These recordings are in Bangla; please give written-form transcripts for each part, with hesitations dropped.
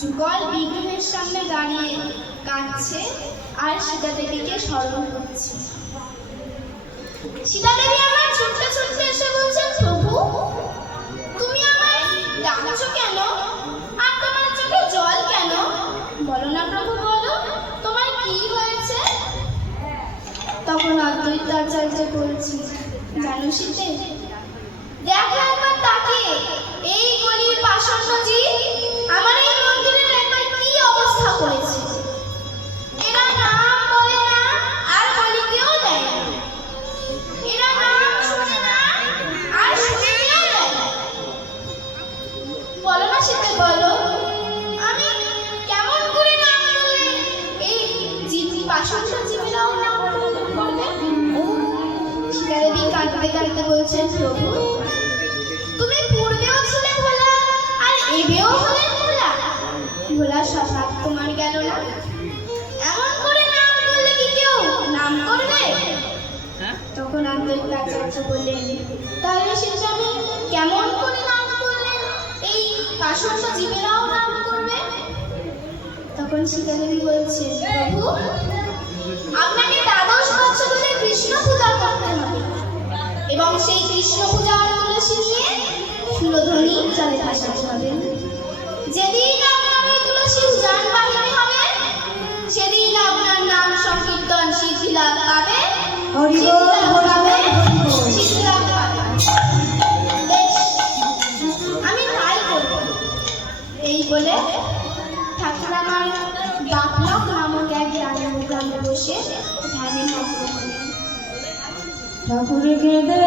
যুগল বিগ্রহের সামনে দাঁড়িয়ে কাঁদছে আর সীতা দেবীকে স্মরণ করছে। সীতা দেবী আমার ছুটতে ছুটতে এসে বলছেন, প্রভু তুমি আমায় ডাকছো কেন? আর তোমার চোখে জল কেন? বলো না প্রভু, বলো তোমার কি হয়েছে? তখন অদ্বৈতাচার্য বলছি, জানো সীতে, দেখো একবার তাকিয়ে এই গলির পাষণ্ড জীব আমার এই মন্দিরের একবার কি অবস্থা করেছে। এরা নাম বলে না আর বলিতেও দেয় না, এরা নাম শুনে না আর শুনিতেও দেয় না। বলো না সীতে, বলো আমি কেমন করে নাম বললে এই জীব পাষণ্ড জীবেরাও নাম করবে? সীতা দেবী কাঁদতে কাঁদতে বলছেন, প্রভু তুমি পূর্বেও ছিলে ভোলা আর এবেও হলেন ভোলা, ভোলা স্বভাব তোমার গেল না? এমন করে নাম করলে কি কেউ নাম করবে? তখন তখন আন্তরিক আচার্য বললেন, তাহলে সেটা আমি কেমন করে নাম করলেন? এই পাষণ্ড জীবেরাও নাম করবে? তখন সীতাদেবী বলছে, প্রভু আপনাকে দ্বাদশ বছর ধরে কৃষ্ণ পূজা করতে হবে এবং সেই কৃষ্ণ পূজার তুলসী নিয়ে সুরধ্বনি জলে ভাসাতে হবে। যেদিন আপনার ওই তুলসী উজান বাহিনী হবে, সেদিন আপনার নাম সংকীর্তন সিদ্ধি লাভ পাবে, সিদ্ধি লাভ পাবে। বেশ, আমি তাই করব। এই বলে ঠাকুর আমার বাপলক নামক এক গ্রামে বসে ধ্যানে মগ্ন হলেন। ঠাকুরকে দে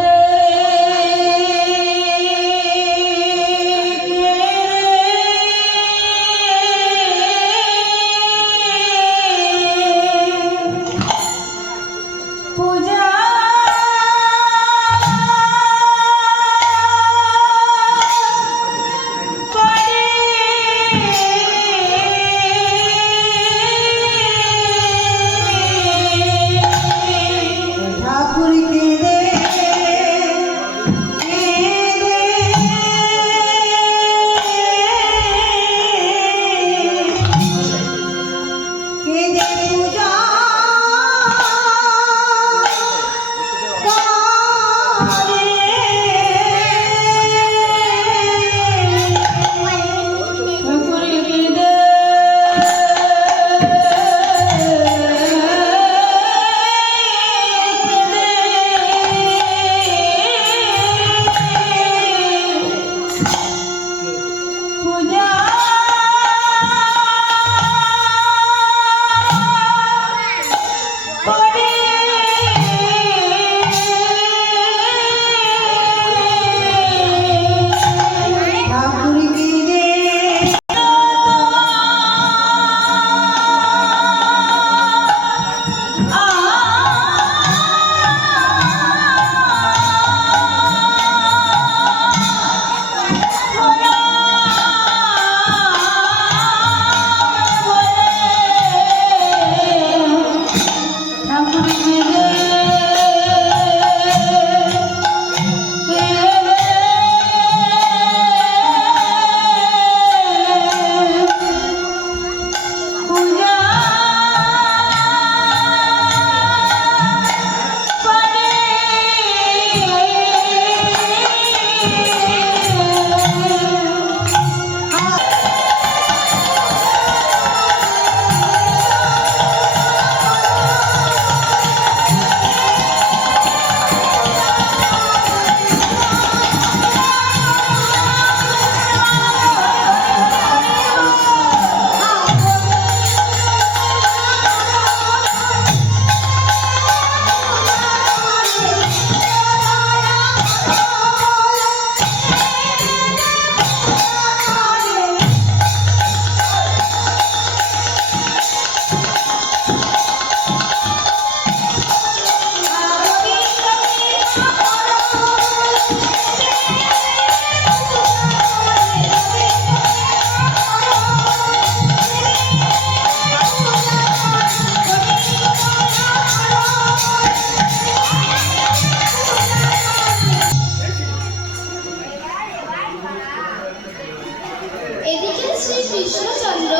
এদিকে শ্রী কৃষ্ণচন্দ্র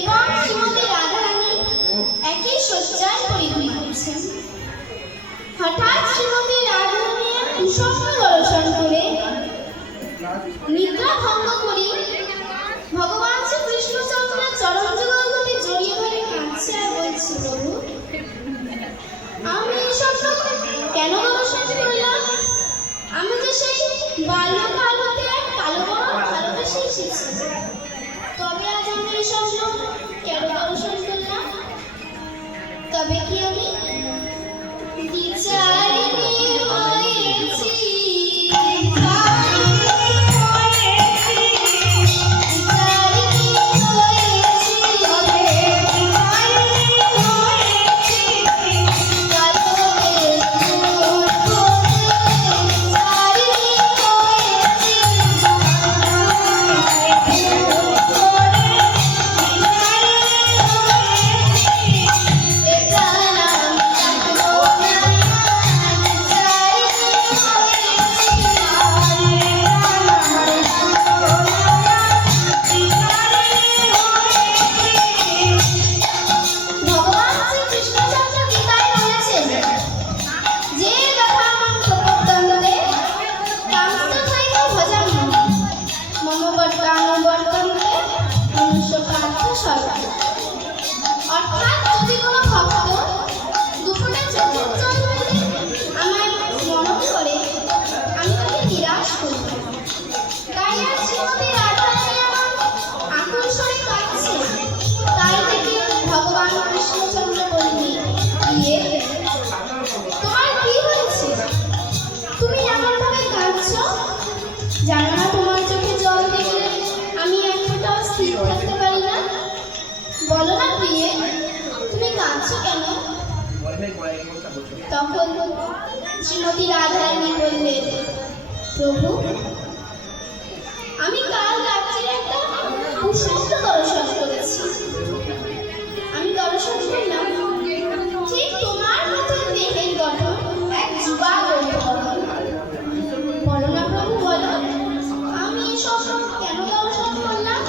এবং শ্রীমতী রাধারানী একই শয্যায় পরিধি করছেন। হঠাৎ শ্রীমতী রাধারানীর কুস্বপ্ন দর্শন করে নিদ্রা ভঙ্গ করি ভগবান শ্রী কৃষ্ণচন্দ্রের চরণ যুগলকে জড়িয়ে ধরে কাঁদছে আর বলছে, প্রভু আমি এই স্বপ্ন কেন দর্শন করলাম? আমি যে সেই বাল্যকাল হতে এক কালো বড় ভালোবেসে এসেছি, তবে আজ আমি এই স্বপ্ন কেন দর্শন করলাম? তবে কি আমি বিচারিণী হয়েছি? তখন শ্রীমতী রাধারানী বললেন, প্রভু, আমি কাল রাত্রে একটা কুস্বপ্ন দর্শন করেছি। আমি দর্শন করলাম ঠিক তোমার মতন দেহের গঠন এক যুবা গৌতম। বলো না প্রভু, বলো, আমি এই স্বপ্ন কেন দর্শন করলাম?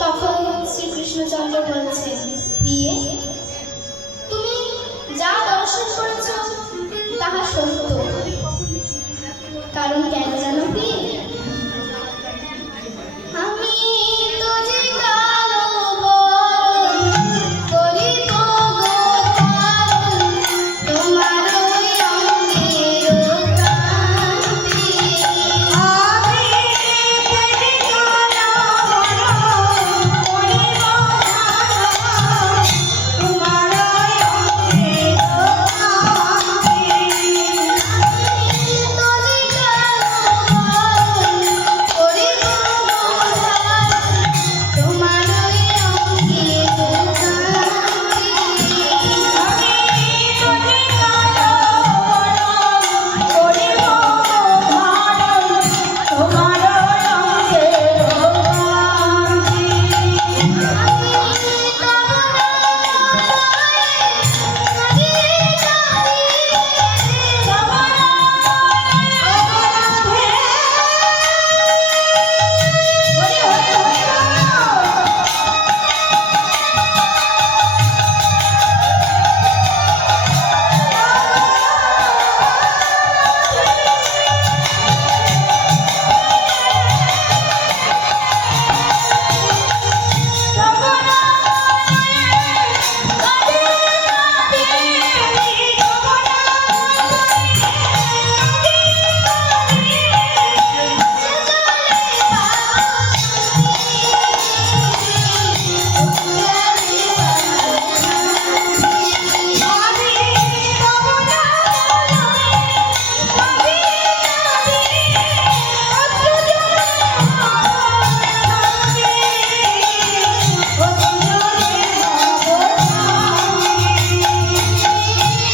তখন শ্রীকৃষ্ণচন্দ্র বলছেন, দিয়ে তুমি যা দর্শন করেছ তাহা সত্য। কারণ কেন জানো?